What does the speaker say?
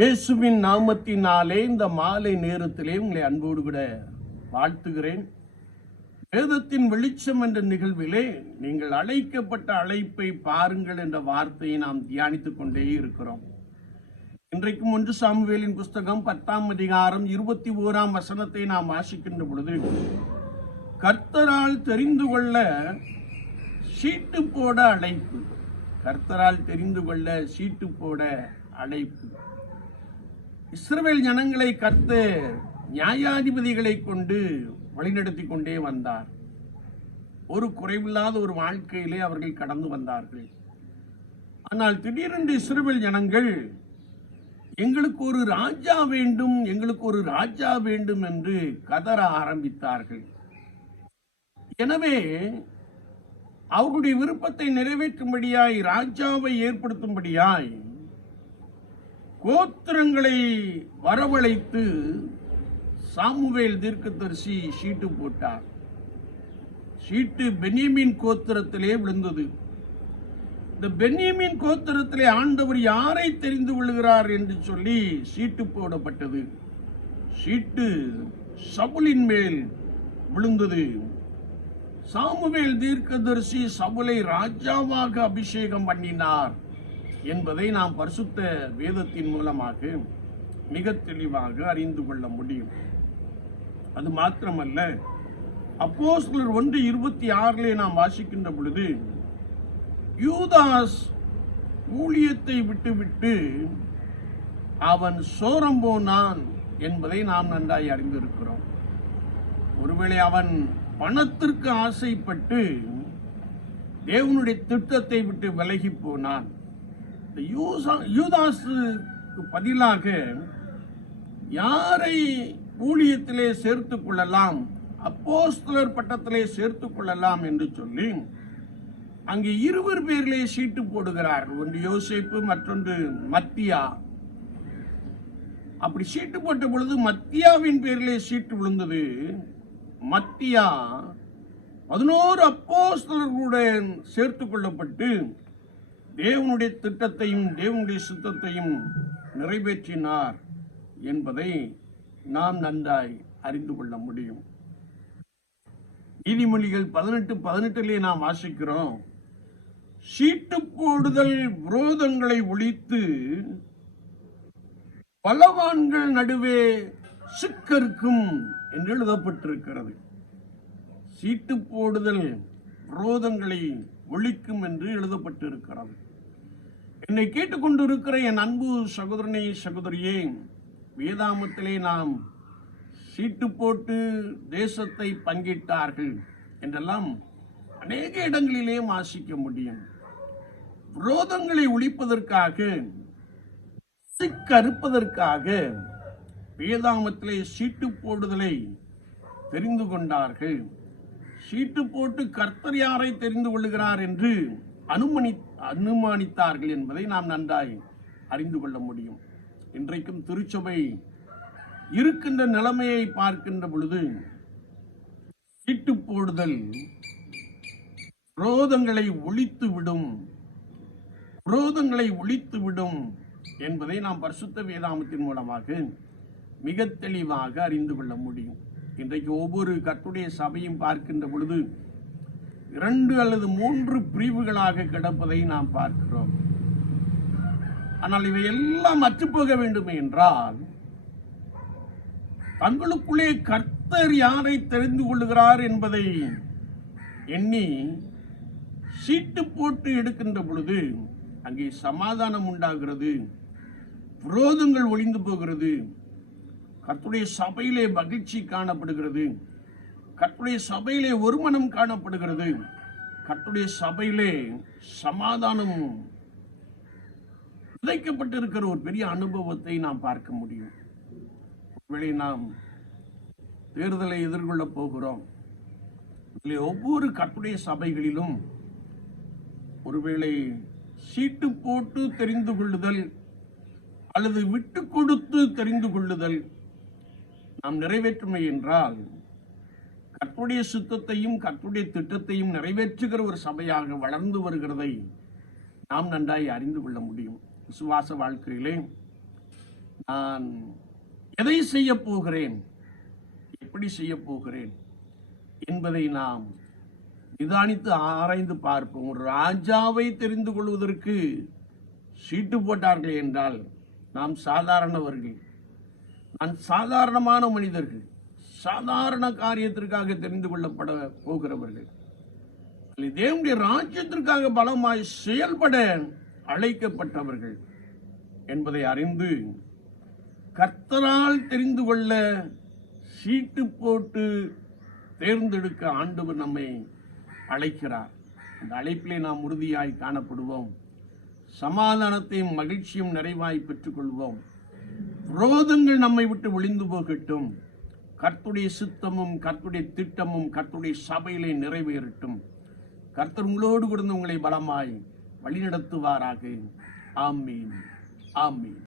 இயேசுவின் நாமத்தினாலே இந்த மாலை நேரத்திலே உங்களை அன்போடு கூட வாழ்த்துகிறேன். வேதத்தின் வெளிச்சம் என்ற நிகழ்விலே நீங்கள் அழைக்கப்பட்ட அழைப்பை பாருங்கள் என்ற வார்த்தையை நாம் தியானித்துக் கொண்டே இருக்கிறோம். இன்றைக்கும் ஒன்று சாமுவேலின் புஸ்தகம் பத்தாம் அதிகாரம் இருபத்தி ஓராம் வசனத்தை நாம் வாசிக்கின்ற பொழுது கர்த்தரால் தெரிந்து கொள்ள சீட்டு போட அழைப்பு. கர்த்தரால் தெரிந்து கொள்ள சீட்டு போட அழைப்பு. இஸ்ரவேல் ஜனங்களை கத்து நியாயாதிபதிகளை கொண்டு வழிநடத்தி கொண்டே வந்தார். ஒரு குறைவில்லாத ஒரு வாழ்க்கையிலே அவர்கள் கடந்து வந்தார்கள். ஆனால் திடீரென்று இஸ்ரவேல் ஜனங்கள் எங்களுக்கு ஒரு ராஜா வேண்டும் எங்களுக்கு ஒரு ராஜா வேண்டும் என்று கதற ஆரம்பித்தார்கள். எனவே அவர்களுடைய விருப்பத்தை நிறைவேற்றும்படியாய் ராஜாவை ஏற்படுத்தும்படியாய் கோத்திரங்களை வரவழைத்து சாமுவேல் தீர்க்கதரிசி சீட்டு போட்டார். சீட்டு பென்யமின் கோத்திரத்திலே விழுந்தது. இந்த பென்யமின் கோத்திரத்திலே ஆண்டவர் யாரை தெரிந்து கொள்கிறார் என்று சொல்லி சீட்டு போடப்பட்டது. சீட்டு சவுலின் மேல் விழுந்தது. சாமுவேல் தீர்க்கதரிசி சவுலை ராஜாவாக அபிஷேகம் பண்ணினார். என்பதை நாம் பரிசுத்த வேதத்தின் மூலமாக மிக தெளிவாக அறிந்து கொள்ள முடியும். அது மாத்திரமல்ல அப்போஸ்லர் ஒன்று இருபத்தி ஆறிலே நாம் வாசிக்கின்ற பொழுது யூதாஸ் ஊழியத்தை விட்டுவிட்டு அவன் சோரம் போனான் என்பதை நாம் நன்றாய் அறிந்திருக்கிறோம். ஒருவேளை அவன் பணத்திற்கு ஆசைப்பட்டு தேவனுடைய திட்டத்தை விட்டு விலகி போனான். இந்த யூசா- யூதாஸுக்கு பதிலாக யாரை ஊழியத்திலே சேர்த்துக் கொள்ளலாம்? அப்போஸ்தலர் பட்டத்திலே சேர்த்துக் கொள்ளலாம் என்று சொல்லி அங்கே இருவர் பேரிலே சீட்டு போடுகிறார். ஒன்று யோசிப்பு மற்றொன்று மத்தியா. அப்படி சீட்டு போட்ட பொழுது மத்தியாவின் பேரிலே சீட்டு விழுந்தது. மத்தியா பதினோரு அப்போஸ்தலர்களுடன் சேர்த்து கொள்ளப்பட்டு தேவனுடைய திட்டத்தையும் தேவனுடைய சுத்தத்தையும் நிறைவேற்றினார் என்பதை நாம் நன்றாய் அறிந்து கொள்ள முடியும். நீதிமொழிகள் பதினெட்டு பதினெட்டிலே நாம் வாசிக்கிறோம். சீட்டு போடுதல் விரோதங்களை ஒழித்து பலவான்கள் நடுவே சிக்கருக்கும் என்று எழுதப்பட்டிருக்கிறது. சீட்டு போடுதல் விரோதங்களை ஒழிக்கும் என்று எழுதப்பட்டிருக்கிறது. என்னை கேட்டுக்கொண்டிருக்கிற என் அன்பு சகோதரனே சகோதரியே வேதாமத்திலே நாம் சீட்டு போட்டு தேசத்தை பங்கிட்டார்கள் என்றெல்லாம் அநேக இடங்களிலே வாசிக்க முடியும். விரோதங்களை ஒழிப்பதற்காக சிக்கறுப்பதற்காக வேதாமத்திலே சீட்டு போடுதலை தெரிந்து கொண்டார்கள். சீட்டு போட்டு கர்த்தர் யாரை தெரிந்து கொள்ளுகிறார் என்று அனுமனி அனுமானித்தார்கள் என்பதை நாம் நன்றாய் அறிந்து கொள்ள முடியும். இன்றைக்கும் திருச்சபை இருக்கின்ற நிலைமையை பார்க்கின்ற பொழுது சீட்டு போடுதல் புரோதங்களை ஒழித்து விடும் புரோதங்களை ஒழித்து விடும் என்பதை நாம் பரிசுத்த வேதாமத்தின் மூலமாக மிக தெளிவாக அறிந்து கொள்ள முடியும். இன்றைக்கு ஒவ்வொரு கத்துடைய சபையும் பார்க்கின்ற பொழுது இரண்டு அல்லது மூன்று பிரிவுகளாக கிடப்பதை நாம் பார்க்கிறோம். ஆனால் இவை எல்லாம் அற்றுப்போக வேண்டும் என்றால் தங்களுக்குள்ளே கர்த்தர் யாரை தெரிந்து கொள்ளுகிறார் என்பதை எண்ணி சீட்டு போட்டு எடுக்கின்ற பொழுது அங்கே சமாதானம் உண்டாகிறது விரோதங்கள் ஒளிந்து போகிறது கர்த்தருடைய சபையிலே மகிழ்ச்சி காணப்படுகிறது. கர்த்தருடைய சபையிலே ஒருமனம் காணப்படுகிறது. கர்த்தருடைய சபையிலே சமாதானம் விதைக்கப்பட்டிருக்கிற ஒரு பெரிய அனுபவத்தை நாம் பார்க்க முடியும். ஒருவேளை நாம் தேர்தலை எதிர்கொள்ளப் போகிறோம். இதிலே ஒவ்வொரு கட்டுடைய சபைகளிலும் ஒருவேளை சீட்டு போட்டு தெரிந்து கொள்ளுதல் அல்லது விட்டு கொடுத்து தெரிந்து கொள்ளுதல் நாம் நிறைவேற்றுமை என்றால் கர்த்தருடைய சுத்தத்தையும் கற்புடைய திட்டத்தையும் நிறைவேற்றுகிற ஒரு சபையாக வளர்ந்து வருகிறதை நாம் நன்றாய் அறிந்து கொள்ள முடியும். விசுவாச வாழ்க்கையிலே நான் எதை செய்ய போகிறேன்? எப்படி செய்ய போகிறேன்? என்பதை நாம் நிதானித்து ஆராய்ந்து பார்ப்போம். ஒரு ராஜாவை தெரிந்து கொள்வதற்கு சீட்டு போட்டார்கள் என்றால் நாம் சாதாரணவர்கள். நான் சாதாரணமான மனிதர்கள் சாதாரண காரியத்திற்காக தெரிந்து கொள்ளப்பட போகிறவர்கள். தேவனுடைய ராஜ்யத்திற்காக பலமாய் செயல்பட அழைக்கப்பட்டவர்கள் என்பதை அறிந்து கர்த்தரால் தெரிந்து கொள்ள சீட்டு போட்டு தேர்ந்தெடுக்க ஆண்டவர் நம்மை அழைக்கிறார். அந்த அழைப்பிலே நாம் உறுதியாய் காணப்படுவோம். சமாதானத்தையும் மகிழ்ச்சியும் நிறைவாய் பெற்றுக்கொள்வோம். விரோதங்கள் நம்மை விட்டு ஒளிந்து போகட்டும். கர்த்துடைய சித்தமும் கர்த்துடைய திட்டமும் கர்த்துடைய சபையிலே நிறைவேறட்டும். கர்த்தர் உங்களோடு கூட உங்களை பலமாய் வழிநடத்துவாராக. ஆமீன். ஆமீன்.